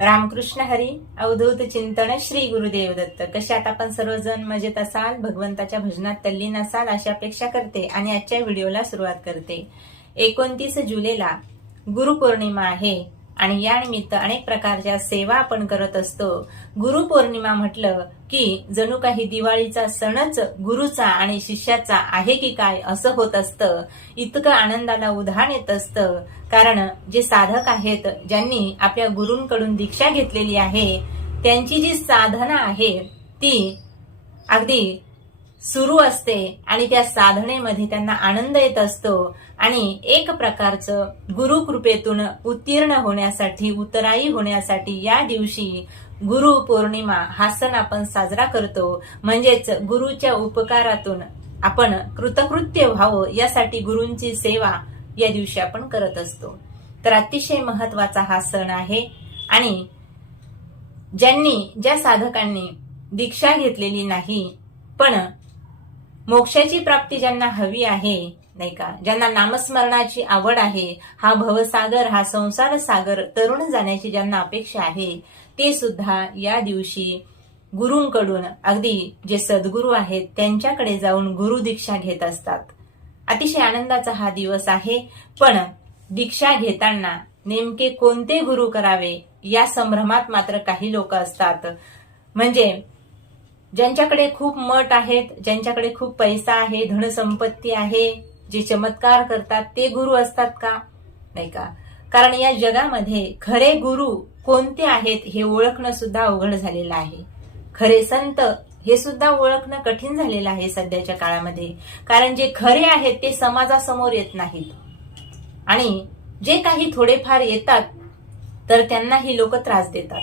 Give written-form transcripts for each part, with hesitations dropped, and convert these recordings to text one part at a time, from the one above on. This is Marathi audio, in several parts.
रामकृष्ण हरी. अवधूत चिंतन श्री गुरुदेव दत्त. कशात आपण सर्वजण मजेत असाल, भगवंताच्या भजनात तल्लीन असाल अशी अपेक्षा करते आणि आजच्या व्हिडिओला सुरुवात करते. 29 जुलैला गुरुपौर्णिमा आहे आणि या निमित्त अनेक प्रकारच्या सेवा आपण करत असतो. गुरुपौर्णिमा म्हटलं की जणू काही दिवाळीचा सणच गुरुचा आणि शिष्याचा आहे की काय असं होत असतं. इतकं आनंदाला उधाण येत असतं. कारण जे साधक आहेत, ज्यांनी आपल्या गुरूंकडून दीक्षा घेतलेली आहे, त्यांची जी साधना आहे ती अगदी सुरू असते आणि त्या साधनेमध्ये त्यांना आनंद येत असतो. आणि एक प्रकारचं गुरुकृपेतून उत्तीर्ण होण्यासाठी, उतराई होण्यासाठी या दिवशी गुरु पौर्णिमा हा सण आपण साजरा करतो. म्हणजेच गुरुच्या उपकारातून आपण कृतकृत्य व्हावं यासाठी गुरूंची सेवा या दिवशी आपण करत असतो. तर अतिशय महत्वाचा हा सण आहे. आणि ज्या साधकांनी दीक्षा घेतलेली नाही पण मोक्षाची प्राप्ती ज्यांना हवी आहे, नाही का, ज्यांना नामस्मरणाची आवड आहे, हा भवसागर, हा संसार सागर तरुण जाण्याची ज्यांना अपेक्षा आहे, ते सुद्धा या दिवशी गुरूंकडून, अगदी जे सद्गुरू आहेत त्यांच्याकडे जाऊन गुरु दीक्षा घेत असतात. अतिशय आनंदाचा हा दिवस आहे. पण दीक्षा घेताना नेमके कोणते गुरु करावे या संभ्रमात मात्र काही लोक असतात. म्हणजे ज्यांच्याकडे खूप मठ आहेत, ज्यांच्याकडे खूप पैसा आहे, धनसंपत्ती आहे, जे चमत्कार करतात ते गुरु असतात का? नाही का. कारण या जगामध्ये खरे गुरु कोणते आहेत हे ओळखणं सुद्धा अवघड झालेलं आहे. खरे संत हे सुद्धा ओळखणं कठीण झालेलं आहे सध्याच्या काळामध्ये. कारण जे खरे आहेत ते समाजासमोर येत नाहीत आणि जे काही थोडेफार येतात तर त्यांनाही लोक त्रास देतात.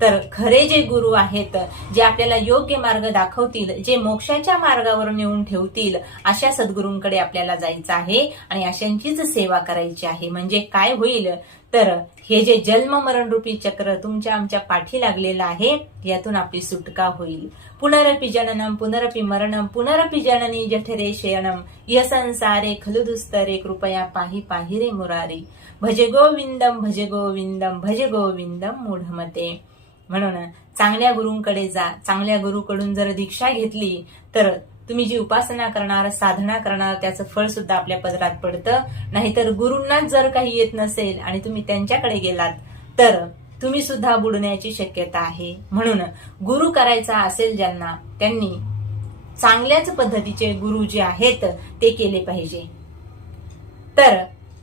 तर खरे जे गुरु आहेत, जे आपल्याला योग्य मार्ग दाखवतील, जे मोक्षाच्या मार्गावर नेऊन ठेवतील, अशा सद्गुरूंकडे आपल्याला जायचं आहे आणि अशांचीच सेवा करायची आहे. म्हणजे काय होईल तर हे जे जन्म मरण रूपी चक्र तुमच्या आमच्या पाठी लागलेलं आहे, यातून आपली सुटका होईल. पुनरपि जननम पुनरपि मरणम पुनरपि जननी जठरे शयनम य संसारे खलु दुस्तरे कृपया पाहि पाहि रे मुरारी भजे गोविंदम भजे गोविंदम भजे गोविंदम मूढमते. म्हणून चांगल्या गुरूंकडे जा. चांगल्या गुरुकडून जर दीक्षा घेतली तर तुम्ही जी उपासना करणार, साधना करणार, त्याचं फळ सुद्धा आपल्या पदरात पडतं. नाहीतर गुरूंनाच जर काही येत नसेल आणि तुम्ही त्यांच्याकडे गेलात तर तुम्ही सुद्धा बुडण्याची शक्यता आहे. म्हणून गुरु करायचा असेल ज्यांना, त्यांनी चांगल्याच पद्धतीचे गुरु जे आहेत ते केले पाहिजे. तर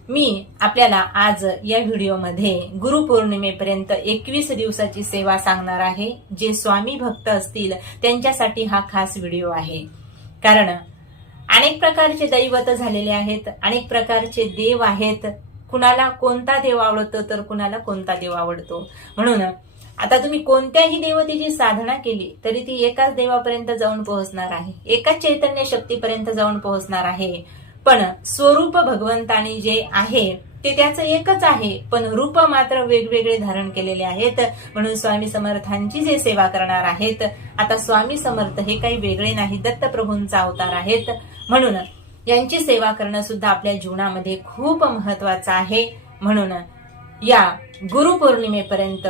मी आपल्याला आज या व्हिडिओमध्ये गुरुपौर्णिमेपर्यंत 21 दिवसाची सेवा सांगणार आहे. जे स्वामी भक्त असतील त्यांच्यासाठी हा खास व्हिडिओ आहे. कारण अनेक प्रकारचे दैवत झालेले आहेत, अनेक प्रकारचे देव आहेत. कुणाला कोणता देव आवडतो तर कुणाला कोणता देव आवडतो. म्हणून आता तुम्ही कोणत्याही देवतेची साधना केली तरी ती एकाच देवापर्यंत जाऊन पोहोचणार आहे, एकाच चैतन्य शक्तीपर्यंत जाऊन पोहोचणार आहे. पण स्वरूप भगवंतानी जे आहे ते त्याचं एकच आहे, पण रूप मात्र वेगवेगळे धारण केलेले आहेत. म्हणून स्वामी समर्थांची जे सेवा करणार आहेत, आता स्वामी समर्थ हे काही वेगळे नाही, दत्तप्रभूंचा अवतार आहेत. म्हणून यांची सेवा करणं सुद्धा आपल्या जीवनामध्ये खूप महत्वाचं आहे. म्हणून या गुरुपौर्णिमेपर्यंत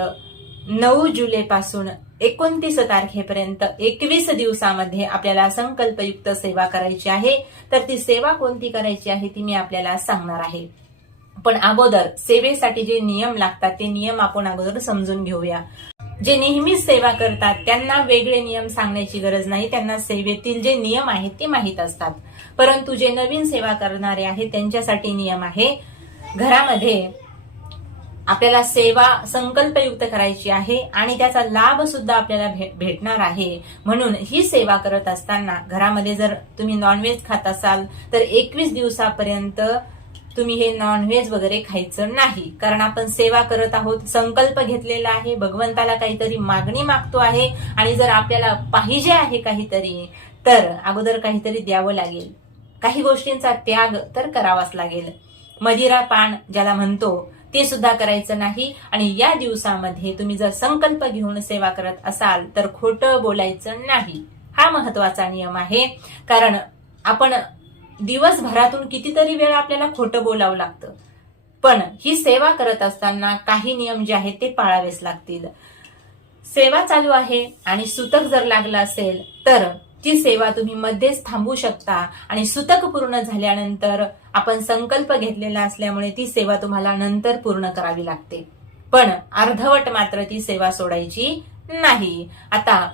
9 जुलैपासून 29 तारखेपर्यंत 21 दिवसामध्ये आपल्याला संकल्पयुक्त सेवा करायची आहे. तर ती सेवा कोणती करायची आहे ती मी आपल्याला सांगणार आहे. पण अगोदर सेवेसाठी जे नियम लागतात ते नियम आपण अगोदर समजून घेऊया. जे नेहमीच सेवा करतात त्यांना वेगळे नियम सांगण्याची गरज नाही. त्यांना सेवेतील जे नियम आहेत ते माहीत असतात. परंतु जे नवीन सेवा करणारे आहेत त्यांच्यासाठी नियम आहे. घरामध्ये आपल्याला सेवा संकल्पयुक्त करायची आहे आणि त्याचा लाभ सुद्धा आपल्याला भेटणार आहे. म्हणून ही सेवा करत असताना घरामध्ये जर तुम्ही नॉनव्हेज खात असाल तर 21 दिवसापर्यंत तुम्ही हे नॉनव्हेज वगैरे खायचं नाही. कारण आपण सेवा करत आहोत, संकल्प घेतलेला आहे, भगवंताला काहीतरी मागणी मागतो आहे आणि जर आपल्याला पाहिजे आहे काहीतरी तर अगोदर काहीतरी द्यावं लागेल. काही गोष्टींचा त्याग तर करावाच लागेल. मदिरा पान ज्याला म्हणतो ते सुद्धा करायचं नाही. आणि या दिवसामध्ये तुम्ही जर संकल्प घेऊन सेवा करत असाल तर खोटं बोलायचं नाही. हा महत्वाचा नियम आहे. कारण आपण दिवसभरातून कितीतरी वेळा आपल्याला खोटं बोलावं लागतं. पण ही सेवा करत असताना काही नियम जे आहेत ते पाळावेच लागतील. सेवा चालू आहे आणि सुतक जर लागला असेल तर ती सेवा तुम्ही मध्येच थांबवू शकता आणि सुतक पूर्ण झाल्यानंतर आपण संकल्प घेतलेला असल्यामुळे ती सेवा तुम्हाला नंतर पूर्ण करावी लागते. पण अर्धवट मात्र ती सेवा सोडायची नाही. आता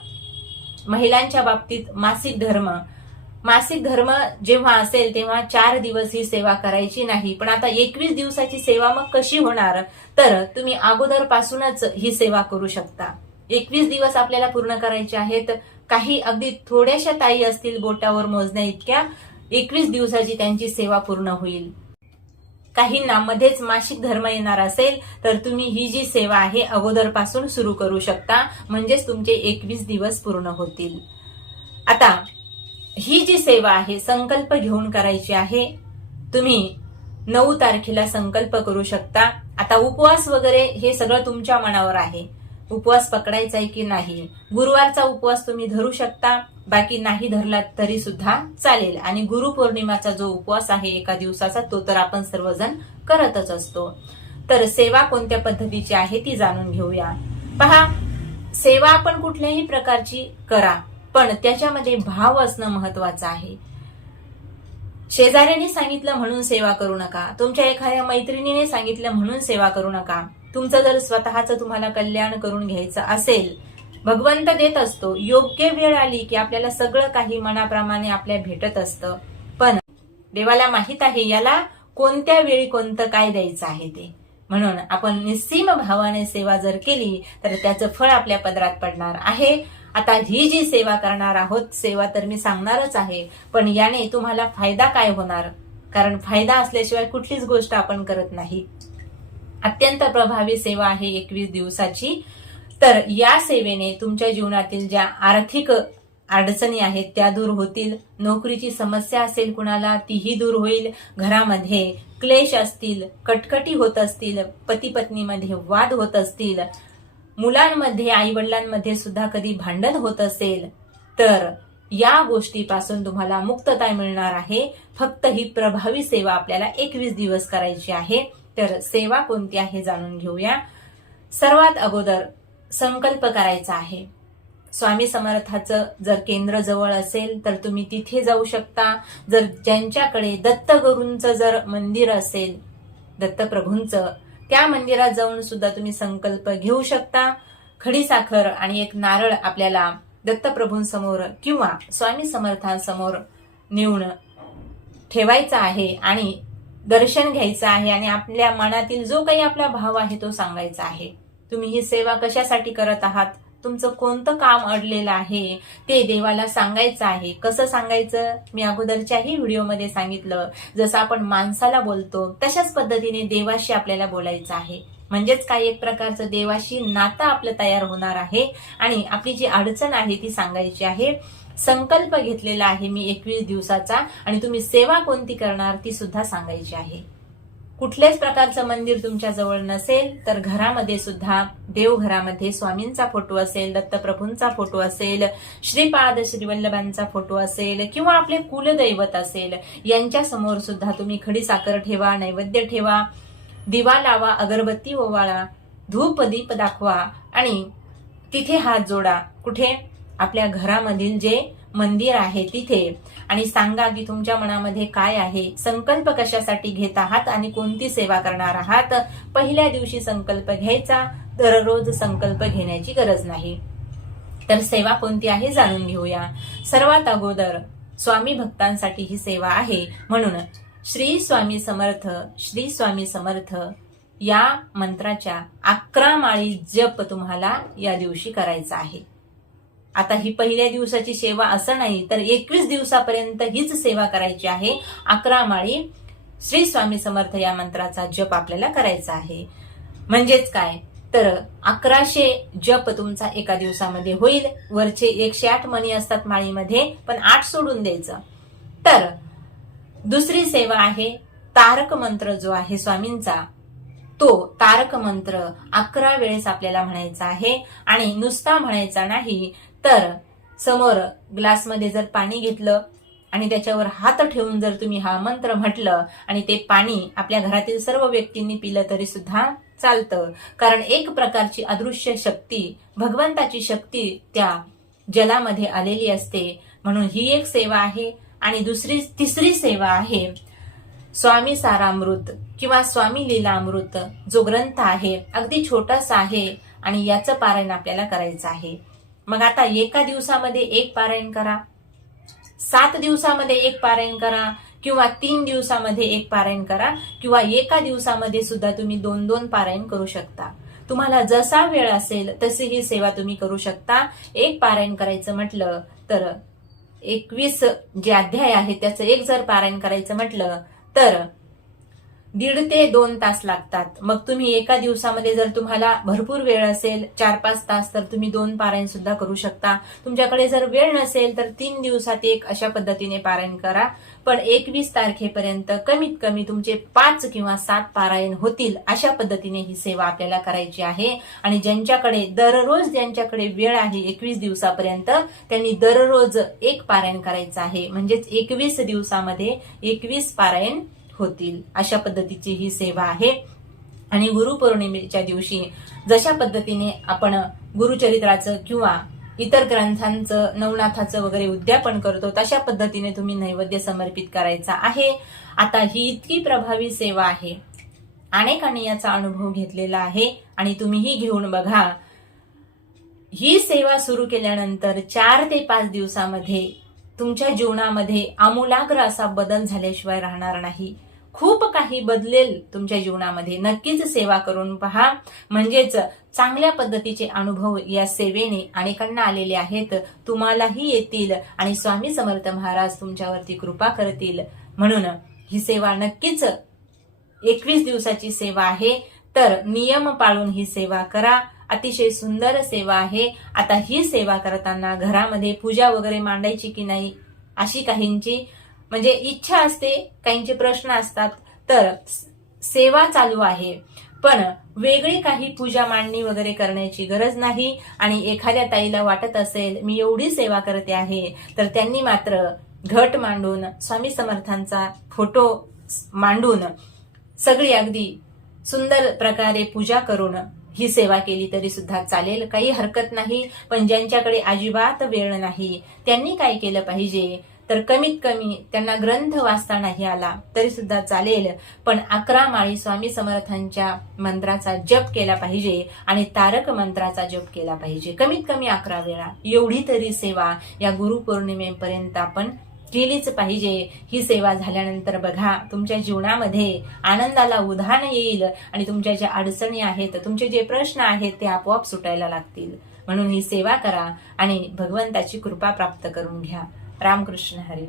महिलांच्या बाबतीत मासिक धर्म जेव्हा असेल तेव्हा 4 दिवस ही सेवा करायची नाही. पण आता 21 दिवसाची सेवा मग कशी होणार, तर तुम्ही अगोदर पासूनच ही सेवा करू शकता. 21 दिवस आपल्याला पूर्ण करायचे आहेत. काही अगदी थोड्याशा ताई असतील बोटावर मोजण्या इतक्या, 21 दिवसाची त्यांची सेवा पूर्ण होईल. काहींना मध्येच मासिक धर्म येणार असेल तर तुम्ही ही जी सेवा आहे अगोदर पासून सुरू करू शकता, म्हणजेच तुमचे 21 दिवस पूर्ण होतील. आता ही जी सेवा आहे संकल्प घेऊन करायची आहे. तुम्ही 9 तारखेला संकल्प करू शकता. आता उपवास वगैरे हे सगळं तुमच्या मनावर आहे. उपवास पकडायचा आहे की नाही. गुरुवारचा उपवास तुम्ही धरू शकता, बाकी नाही धरला तरी सुद्धा चालेल. आणि गुरुपौर्णिमाचा जो उपवास आहे 1 दिवसाचा, तो तर आपण सर्वजण करतच असतो. तर सेवा कोणत्या पद्धतीची आहे ती जाणून घेऊया. पहा, सेवा आपण कुठल्याही प्रकारची करा, पण त्याच्यामध्ये भाव असणं महत्वाचं आहे. शेजाऱ्याने सांगितलं म्हणून सेवा करू नका. तुमच्या एखाद्या मैत्रिणीने सांगितलं म्हणून सेवा करू नका. तुमचं जर स्वतःचं तुम्हाला कल्याण करून घ्यायचं असेल, भगवंत देत असतो. योग्य वेळ आली की आपल्याला सगळं काही मनाप्रमाणे आपल्या भेटत असतं. पण देवाला माहित आहे याला कोणत्या वेळी कोणतं काय द्यायचं आहे ते. म्हणून आपण निस्सीम भावाने सेवा जर केली तर त्याचं फळ आपल्या पदरात पडणार आहे. आता ही जी सेवा करणार आहोत, सेवा तर मी सांगणारच आहे, पण याने तुम्हाला फायदा काय होणार, कारण फायदा असल्याशिवाय कुठलीच गोष्ट आपण करत नाही. अत्यंत प्रभावी सेवा आहे 21 दिवसाची. तर या सेवेने तुमच्या जीवनातील ज्या आर्थिक अडचणी आहेत त्या दूर होतील. नोकरीची समस्या असेल कुणाला तीही दूर होईल. घरामध्ये क्लेश असतील, कटकटी होत असतील, पती पत्नीमध्ये वाद होत असतील, मुलांमध्ये आई वडिलांमध्ये सुद्धा कधी भांडण होत असेल, तर या गोष्टीपासून तुम्हाला मुक्तता मिळणार आहे. फक्त ही प्रभावी सेवा आपल्याला 21 दिवस करायची आहे. तर सेवा कोणती आहे जाणून घेऊया. सर्वात अगोदर संकल्प करायचा आहे. स्वामी समर्थाचं जर केंद्र जवळ असेल तर तुम्ही तिथे जाऊ शकता. जर ज्यांच्याकडे दत्तगुरूंचं जर मंदिर असेल, दत्तप्रभूंचं, त्या मंदिरात जाऊन सुद्धा तुम्ही संकल्प घेऊ शकता. खडी साखर आणि एक नारळ आपल्याला दत्तप्रभूंसमोर किंवा स्वामी समर्थांसमोर नेऊन ठेवायचा आहे आणि दर्शन घ्यायचं आहे आणि आपल्या मनातील जो काही आपला भाव आहे तो सांगायचा आहे. तुम्ही ही सेवा कशासाठी करत आहात, तुमचं कोणतं काम अडलेलं आहे ते देवाला सांगायचं आहे. कसं सांगायचं, मी अगोदरच्याही व्हिडिओमध्ये सांगितलं. जसं आपण माणसाला बोलतो तशाच पद्धतीने देवाशी आपल्याला बोलायचं आहे. म्हणजेच काही एक प्रकारचं देवाशी नातं आपलं तयार होणार आहे आणि आपली जी अडचण आहे ती सांगायची आहे. संकल्प घेतलेला आहे मी 21 दिवसाचा आणि तुम्ही सेवा कोणती करणार ती सुद्धा सांगायची आहे. कुठल्याच प्रकारचं मंदिर तुमच्या जवळ नसेल तर घरामध्ये सुद्धा देवघरामध्ये स्वामींचा फोटो असेल, दत्तप्रभूंचा फोटो असेल, श्रीपाद श्रीवल्लभांचा फोटो असेल किंवा आपले कुलदैवत असेल, यांच्या समोर सुद्धा तुम्ही खडी साखर ठेवा, नैवेद्य ठेवा, दिवा लावा, अगरबत्ती ओवाळा, धूप दीप दाखवा आणि तिथे हात जोडा. कुठे, आपल्या घरामधील जे मंदिर आहे तिथे, आणि सांगा की तुमच्या मनामध्ये काय आहे, संकल्प कशासाठी घेत आहात आणि कोणती सेवा करणार आहात. पहिल्या दिवशी संकल्प घ्यायचा, दररोज संकल्प घेण्याची गरज नाही. तर सेवा कोणती आहे जाणून घेऊया. सर्वात अगोदर स्वामी भक्तांसाठी ही सेवा आहे, म्हणून श्री स्वामी समर्थ, श्री स्वामी समर्थ या मंत्राच्या 11 माळी जप तुम्हाला या दिवशी करायचा आहे. आता ही पहिल्या दिवसाची सेवा असं नाही तर 21 दिवसापर्यंत हीच सेवा करायची आहे. 11 माळी श्री स्वामी समर्थ या मंत्राचा जप आपल्याला करायचा आहे. म्हणजेच काय, तर 1100 जप तुमचा एका दिवसामध्ये होईल. वरचे 108 मणी असतात माळीमध्ये, पण 8 सोडून द्यायचं. तर दुसरी सेवा आहे तारक मंत्र जो आहे स्वामींचा, तो तारक मंत्र 11 वेळेस आपल्याला म्हणायचा आहे. आणि नुसता म्हणायचा नाही, तर समोर ग्लासमध्ये जर पाणी घेतलं आणि त्याच्यावर हात ठेवून जर तुम्ही हा मंत्र म्हटलं आणि ते पाणी आपल्या घरातील सर्व व्यक्तींनी पिलं तरी सुद्धा चालतं. कारण एक प्रकारची अदृश्य शक्ती, भगवंताची शक्ती त्या जलामध्ये आलेली असते. म्हणून ही एक सेवा आहे. आणि तिसरी सेवा आहे स्वामी सारामृत किंवा स्वामी लीलामृत, जो ग्रंथ आहे अगदी छोटासा आहे आणि याचं पारायण आपल्याला करायचं आहे. मग आता एका दिवसामध्ये एक पारायण करा, 7 दिवसामध्ये एक पारायण करा, किंवा 3 दिवसामध्ये एक पारायण करा, किंवा एका दिवसामध्ये सुद्धा तुम्ही 2-2 पारायण करू शकता. तुम्हाला जसा वेळ असेल तशी ही सेवा तुम्ही करू शकता. एक पारायण करायचं म्हटलं तर 21 जे अध्याय आहे त्याचं एक जर पारायण करायचं म्हटलं तर 1.5 ते 2 तास लागतात. मग तुम्ही एका दिवसामध्ये जर तुम्हाला भरपूर वेळ असेल 4-5 तास तर तुम्ही 2 पारायण सुद्धा करू शकता. तुमच्याकडे जर वेळ नसेल तर 3 दिवसात एक अशा पद्धतीने पारायण करा. पण 21 तारखेपर्यंत कमीत कमी तुमचे 5 किंवा 7 पारायण होतील अशा पद्धतीने ही सेवा आपल्याला करायची आहे. आणि ज्यांच्याकडे वेळ आहे 21 दिवसापर्यंत त्यांनी दररोज एक पारायण करायचं आहे. म्हणजेच 21 दिवसामध्ये 21 पारायण होतील अशा पद्धतीची ही सेवा आहे. आणि गुरुपौर्णिमेच्या दिवशी जशा पद्धतीने आपण गुरुचरित्राचं किंवा इतर ग्रंथांचं, नवनाथाचं वगैरे उद्यापन करतो तशा पद्धतीने तुम्ही नैवेद्य समर्पित करायचा आहे. आता ही इतकी प्रभावी सेवा आहे, अनेकांनी याचा अनुभव घेतलेला आहे आणि तुम्हीही घेऊन बघा. ही सेवा सुरू केल्यानंतर 4 ते 5 दिवसामध्ये तुमच्या जीवनामध्ये आमूलाग्र असा बदल झाल्याशिवाय राहणार नाही. खूप काही बदलेल तुमच्या जीवनामध्ये. नक्कीच सेवा करून पहा, म्हणजेच चांगल्या पद्धतीचे अनुभव या सेवेने अनेकांना आलेले आहेत, तुम्हालाही येतील आणि स्वामी समर्थ महाराज तुमच्यावरती कृपा करतील. म्हणून ही सेवा नक्कीच 21 दिवसाची सेवा आहे, तर नियम पाळून ही सेवा करा. अतिशय सुंदर सेवा आहे. आता ही सेवा करताना घरामध्ये पूजा वगैरे मांडायची की नाही अशी काहींची म्हणजे इच्छा असते, काहींचे प्रश्न असतात. तर सेवा चालू आहे पण वेगळी काही पूजा मांडणी वगैरे करण्याची गरज नाही. आणि एखाद्या ताईला वाटत असेल मी एवढी सेवा करते आहे तर त्यांनी मात्र घट मांडून स्वामी समर्थांचा फोटो मांडून सगळी अगदी सुंदर प्रकारे पूजा करून ही सेवा केली तरी सुद्धा चालेल, काही हरकत नाही. पण ज्यांच्याकडे अजिबात वेळ नाही त्यांनी काय केलं पाहिजे तर कमीत कमी त्यांना ग्रंथ वाचता नाही आला तरी सुद्धा चालेल, पण 11 माळी स्वामी समर्थांच्या मंत्राचा जप केला पाहिजे आणि तारक मंत्राचा जप केला पाहिजे कमीत कमी 11 वेळा. एवढी तरी सेवा या गुरुपौर्णिमेपर्यंत आपण केलीच पाहिजे. ही सेवा झाल्यानंतर बघा तुमच्या जीवनामध्ये आनंदाला उधाण येईल आणि तुमच्या ज्या अडचणी आहेत, तुमचे जे प्रश्न आहेत ते आपोआप सुटायला लागतील. म्हणून ही सेवा करा आणि भगवंताची कृपा प्राप्त करून घ्या. रामकृष्ण हरी.